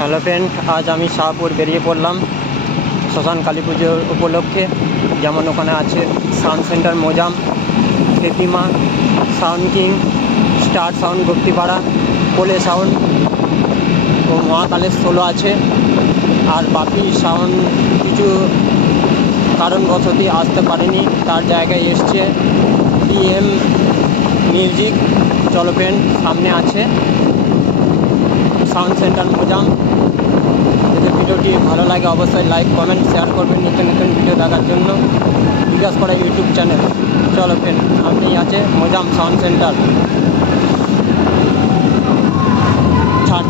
Hello friend, আজ আমি শাহপুর বেরিয়ে পড়লাম শ্মশান কালী পুজোর উপলক্ষে। যেমন ওখানে আছে সাউন্ড সেন্টার মোজাম, ফেপিমা, sound king, star sound Guptipara, কোলে সাউন্ড ও মহাকালের সোলো আছে। আর বাকি সাউন্ড কিছু কারণবশত আসতে পারেনি, তার জায়গায় এসছে PM মিউজিক। চলো ফ্রেন্ড, সামনে আছে সাউন্ড সেন্টার মোজাম। যদি ভিডিওটি ভালো লাগে অবশ্যই লাইক, কমেন্ট, শেয়ার করবেন নতুন নতুন ভিডিও দেখার জন্য। বিকাশ করা ইউটিউব চ্যানেল। চলো ফ্রেন্ড, সামনেই আছে মোজাম সাউন্ড সেন্টার। ছাড়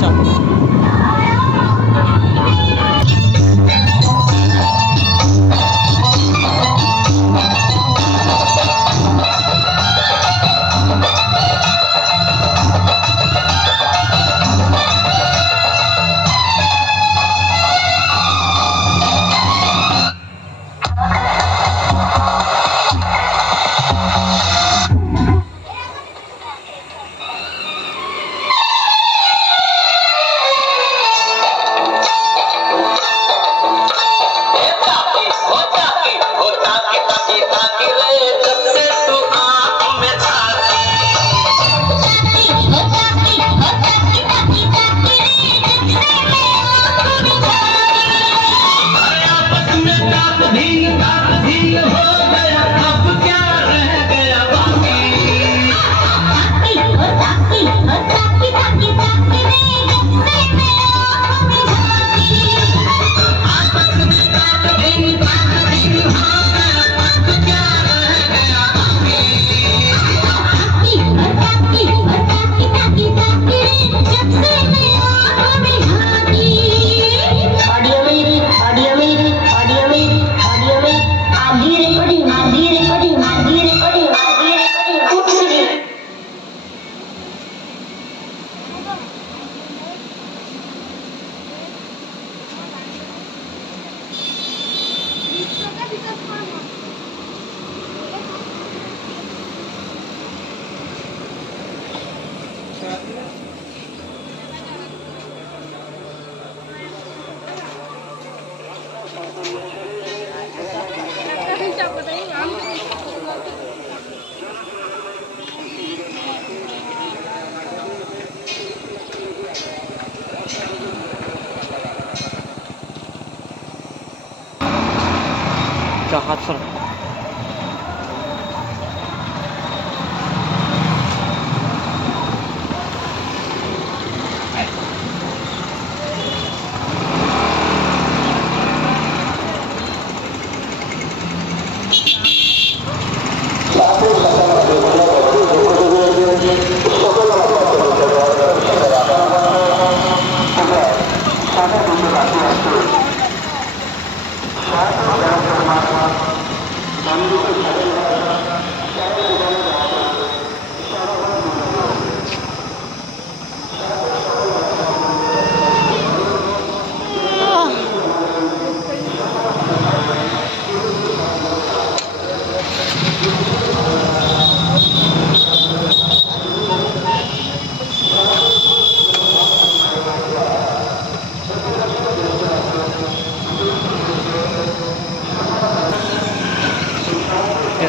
हाथ सर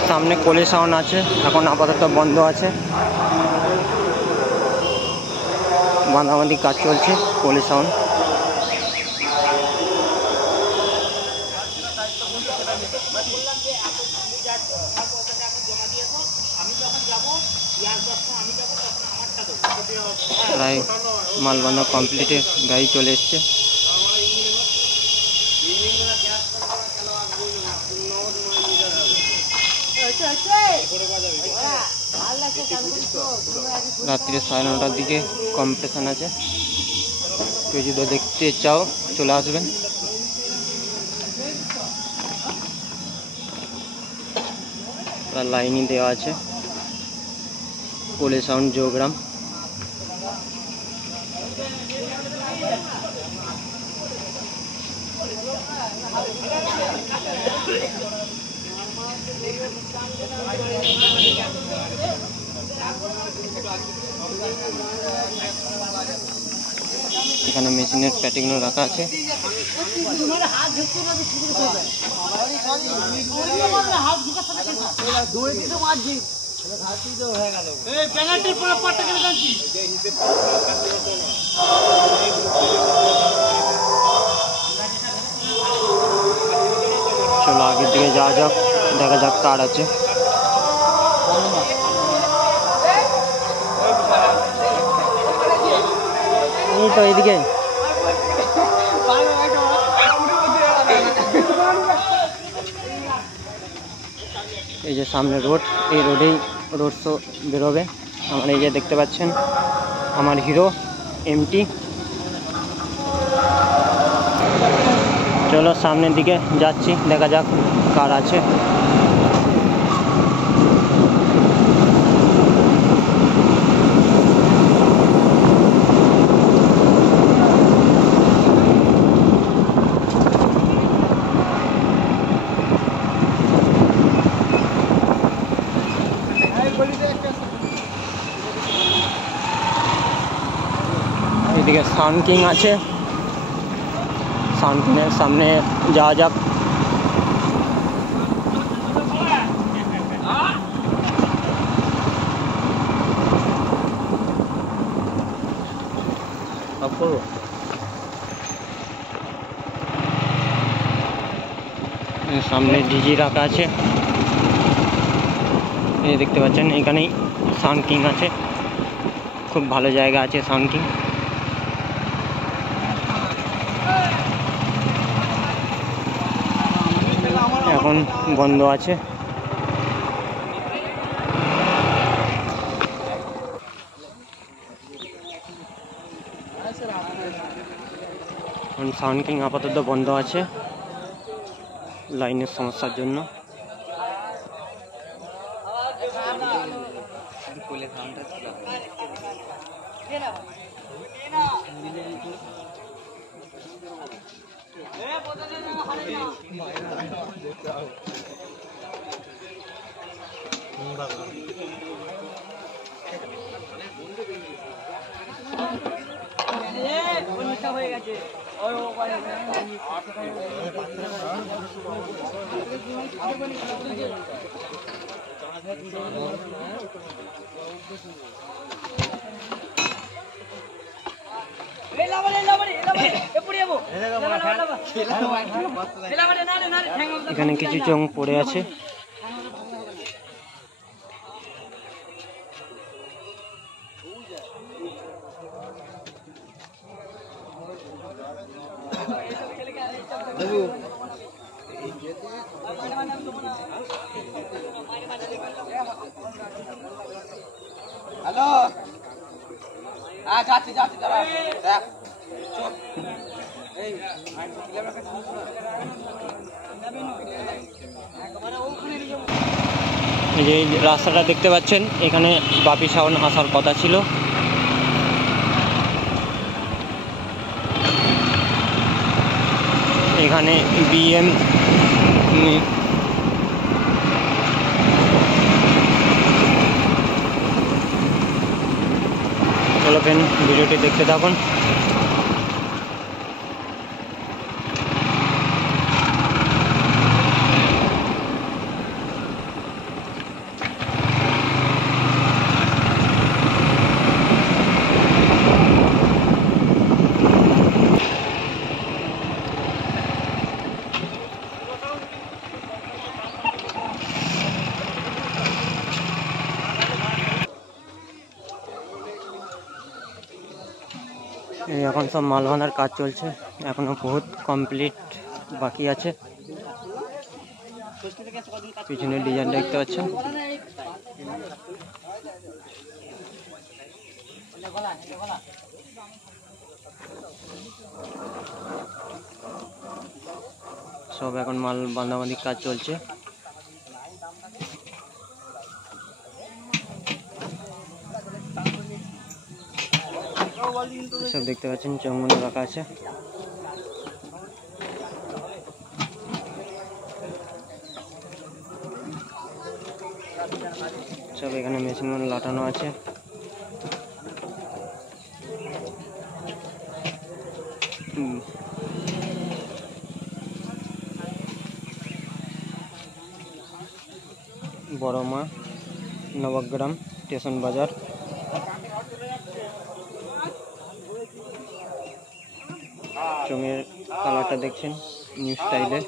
सामने कोले साउंड आछे, এখন আপাতত বন্ধ আছে। বাঁধাবাঁধি কাজ চলছে কোলে সাউন্ড। প্রায় মাল বাঁধা কমপ্লিটে গাড়ি চলে এসছে। রাত্রে 9:30টার দিকে কম্পিটিশন আছে। কেউ যদি দেখতে চাও চলে আসবেন। লাইনই দেওয়া আছে কোলে সাউন্ড জোগ্রাম। এখানে মেশিনের প্যাটিংও রাখা আছে। চলো আগের দিকে যাওয়া যাক, দেখা যাক কার আছে। এই তো এইদিকে এই যে সামনে রোড, এই রোডেই রোড শো বেরোবে। আমার এই যে দেখতে পাচ্ছেন আমার হিরো MT। চলো সামনের দিকে যাচ্ছি, দেখা যাক কার আছে। এদিকে সাউন্ড কিং আছে, সাউন্ড কিংয়ের সামনে যাওয়া যাক। সামনে ডিজি রাখা আছে, এই দেখতে পাচ্ছেন এখানেই সাউন্ড কিং আছে। খুব ভালো জায়গা আছে সাউন্ড কিং। এখন বন্ধ আছে। সাউন্ড কিং আপাতত বন্ধ আছে লাইনের সমস্যার জন্য। এখানে কিছু চং পড়ে আছে। হ্যালো, যাচ্ছি যাচ্ছি দাঁড়া। এই যে রাস্তাটা দেখতে পাচ্ছেন, এখানে বাপি শাওন আসার কথা ছিল। এখানে BM চলো ফ্রেন্ড, ভিডিওটি দেখতে থাকুন। এখন সব মাল বাঁধার কাজ চলছে, এখনো বহুত কমপ্লিট বাকি আছে। পিছনে ডিজাইন দেখতে পাচ্ছেন। সব এখন মাল বাঁধাবাঁধির কাজ চলছে। সব দেখতে পাচ্ছেন চৌমুনি রাখা আছে। সব এখানে মেশিন মানে লাটানো আছে। বড়মা নবগ্রাম স্টেশন বাজার। চোঙের কালারটা দেখছেন নিউ স্টাইলে।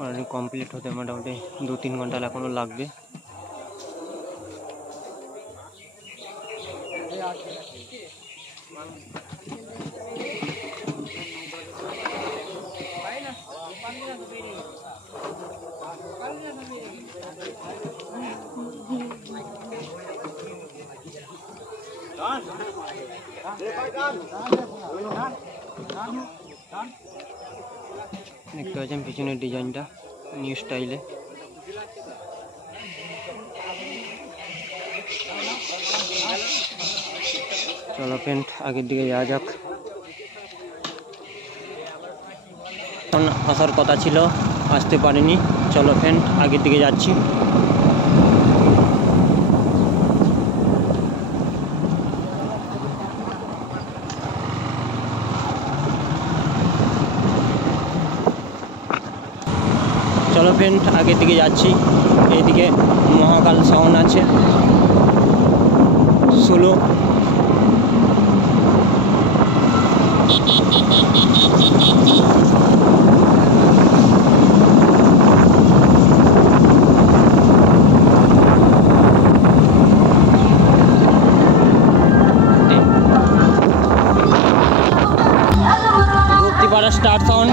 অলরেডি কমপ্লিট হতে মোটামুটি 2-3 ঘন্টা এখনো লাগবে। দেখতে পাচ্ছেন পিছনের ডিজাইনটা নিউ স্টাইলে। চলো ফ্রেন্ড আগের দিকে যাওয়া যাক। আসার কথা ছিল, আসতে পারিনি। চলো ফ্রেন্ড আগের দিকে যাচ্ছি। চলো ফ্রেন্ড আগের দিকে যাচ্ছি। এইদিকে মহাকাল সাউন্ড আছে 16। Guptipara star sound.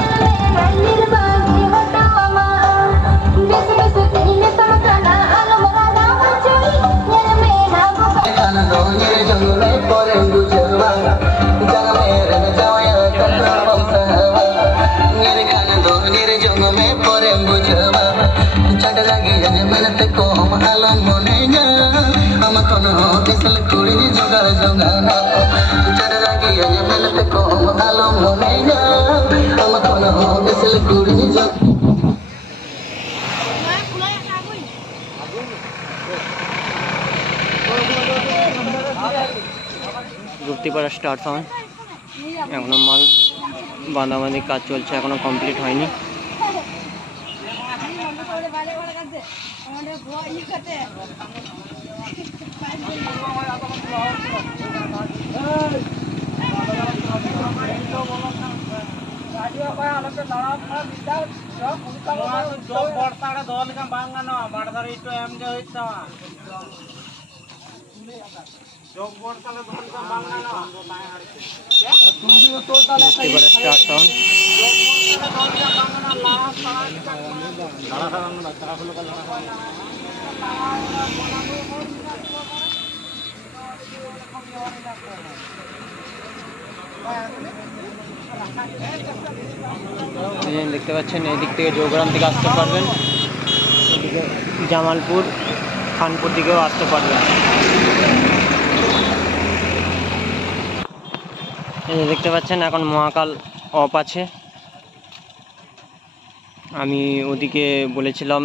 Guptipara star sound. এখনো মাল বাঁধাবাঁধি কাজ চলছে, এখনো কমপ্লিট হয়নি। Guptipara star sound. দেখতে পাচ্ছেন এদিক থেকে জোগ্রাম থেকে আসতে পারবেন, এদিকে জামালপুর খানপুর দিকেও আসতে পারবেন। এই দেখতে পাচ্ছেন এখন মহাকাল অফ আছে। আমি ওদিকে বলেছিলাম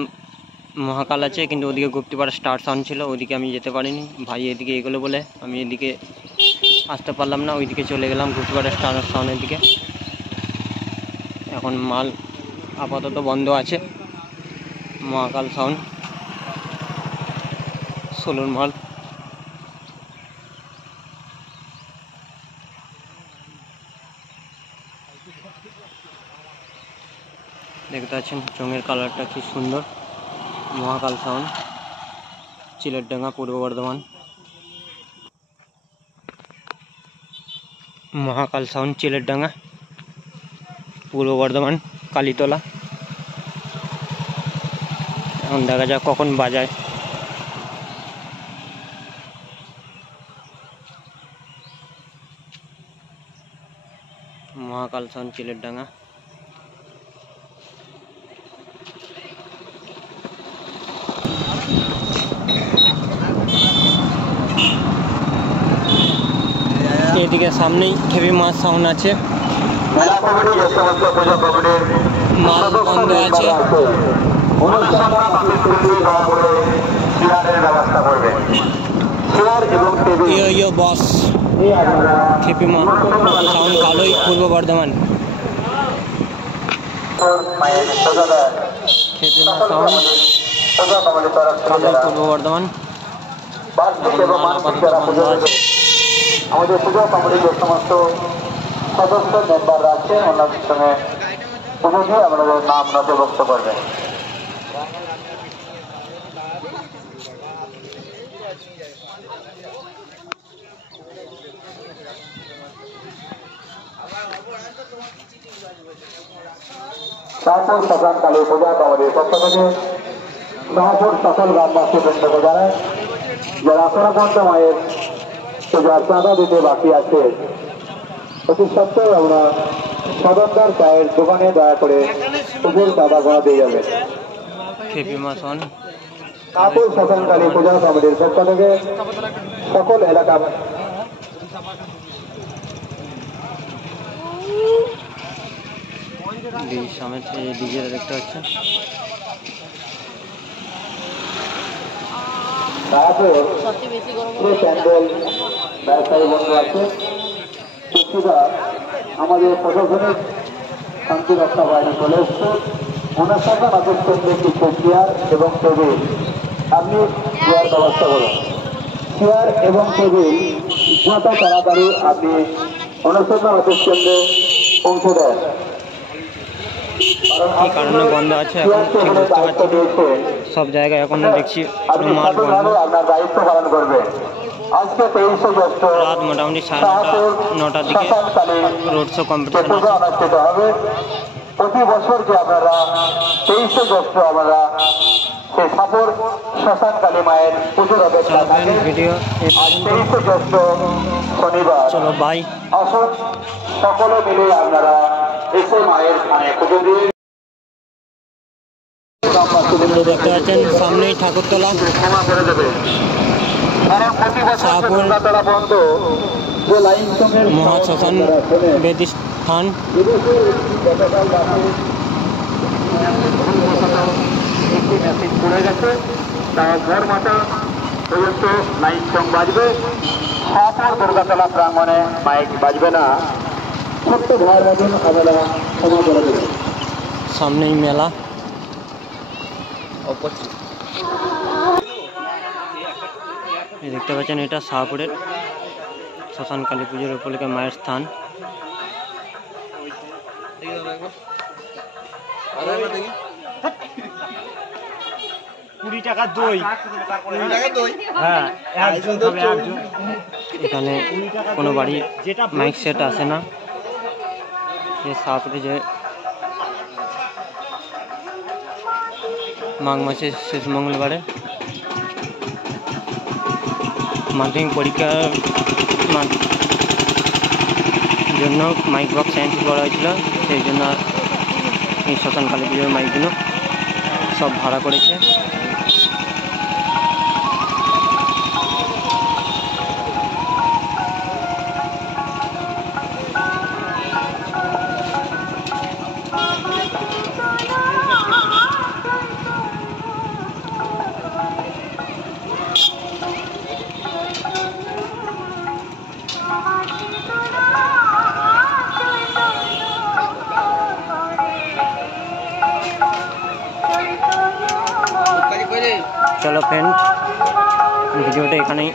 মহাকাল আছে, কিন্তু ওদিকে গুপ্তিপাড়া স্টার সাউন্ড ছিল, ওদিকে আমি যেতে পারিনি। ভাই এদিকে এগুলো বলে আমি এদিকে আসতে পারলাম না, ওইদিকে চলে গেলাম গুপ্তিপাড়া স্টার সাউন্ডের দিকে। এখন মাল আপাতত বন্ধ আছে। মহাকাল সাউন্ড 16 মাল। দেখতে পাচ্ছেন চোঙের কালারটা কি সুন্দর। মহাকাল সাউন্ড, চিলেরডাঙ্গা, পূর্ব বর্ধমান। মহাকাল সাউন্ড চিলেরডাঙ্গা, পূর্ব বর্ধমান, কালীতলা। এখন দেখা যাক কখন বাজায়। মহাকাল সাউন্ড চিলেরডাঙ্গা। এদিকে সামনেই খেপি মাছ সাউন্ড আছে। মাল বন্ধ আছে। ইয়ো বস খেপিমা সাউন্ড কালোই পূর্ব বর্ধমান। খেপিমা সাউন্ড কালোই পূর্ব বর্ধমান। আমাদের পুজো কমিটির যে সমস্ত সদস্য মেম্বাররা আছে ওনাদের সঙ্গে পুজো দিয়ে আপনাদের নাম নথিভুক্ত করবেন। শাহপুর শ্মশান কালী পূজা কমিটির পক্ষ থেকে শাহপুর সকল গ্রামবাসী বৃন্দকে জানায় যারা এখনো পর্যন্ত মায়ের পূজার চাঁদা দিতে বাকি আছে অতি সত্ত্বেও আমরা সদনদার চায়ের দোকানে দয়া করে পুজোর চাঁদা গোনা দিয়ে যাবেন। শাহপুর শ্মশান কালী পূজা কমিটির পক্ষ থেকে সকল এলাকা ডিজে দেখতে পাচ্ছেন। তারপর প্যান্ডেল ব্যবসায়ী বন্ধু আছে আমাদের প্রশাসনিক শান্তি রক্ষা বাহিনী চলে এসছে। ওনার সাথে আমাদের কেন্দ্রে কিছু চেয়ার এবং টেবিল আপনি চেয়ার ব্যবস্থা করুন। চেয়ার এবং টেবিল যত তাড়াতাড়ি আপনি ওনার সাথে আমাদের কেন্দ্রে পৌঁছে দেন। কি কারণে বন্ধ আছে এখন ঠিক বুঝতে পারছি। সব জায়গায় এখন দেখছি মাল বন্ধ। আপনার দায়িত্ব পালন করবে। আজকে 23শে জ্যৈষ্ঠ রাত মোটামুটি 9:30-9টার দিকে রোড শো কম্পিটিশন অনুষ্ঠিত হবে। প্রতি বছর যে আপনারা 23শে জ্যৈষ্ঠ আমরা সেই শাহপুর শ্মশান কালী মায়ের পুজোর অপেক্ষা থাকেন। ভিডিও 23শে জ্যৈষ্ঠ শনিবার চলো বাই। আসুন সকলে মিলে আপনারা এসে মায়ের স্থানে পুজো দিয়ে দেখতে পাচ্ছেন সামনেই ঠাকুরতলা ক্ষমা করে দেবে। মহাশ্মশান বেদি স্থান। পড়ে গেছে তার ঘর মাথা পর্যন্ত লাইন সং বাজবে। শাহপুর দুর্গাতলা প্রাঙ্গণে মাইক বাজবে না। ছোট্ট ভাইয়ের মতন আমরা ক্ষমা করে দেবে। সামনেই মেলা। দেখতে পাচ্ছেন এটা শাহপুরের শ্মশান কালী পুজোর উপলক্ষে মায়ের স্থান। 20 টাকা দই। হ্যাঁ, এখানে কোনো বাড়ি মাইক সেট আসে না। শাহপুরে যে মাঘ মাসের শেষ মঙ্গলবারে মাধ্যমিক পরীক্ষার জন্য মাইক বক্স চেঞ্জ করা হয়েছিল। সেই জন্য এই শ্মশান কালী পুজোর মাইকগুলো সব ভাড়া করেছে। চলো ফ্রেন্ড, ভিডিওটা এখানেই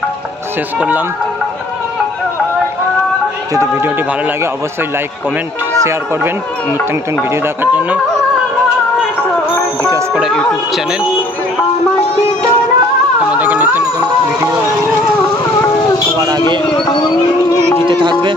শেষ করলাম। যদি ভিডিওটি ভালো লাগে অবশ্যই লাইক কমেন্ট শেয়ার করবেন। নিত্য নতুন ভিডিও দেখার জন্য বিকাশ করা ইউটিউব চ্যানেল আমাদেরকে নিত্য নতুন ভিডিও সবার আগে দিতে থাকবে।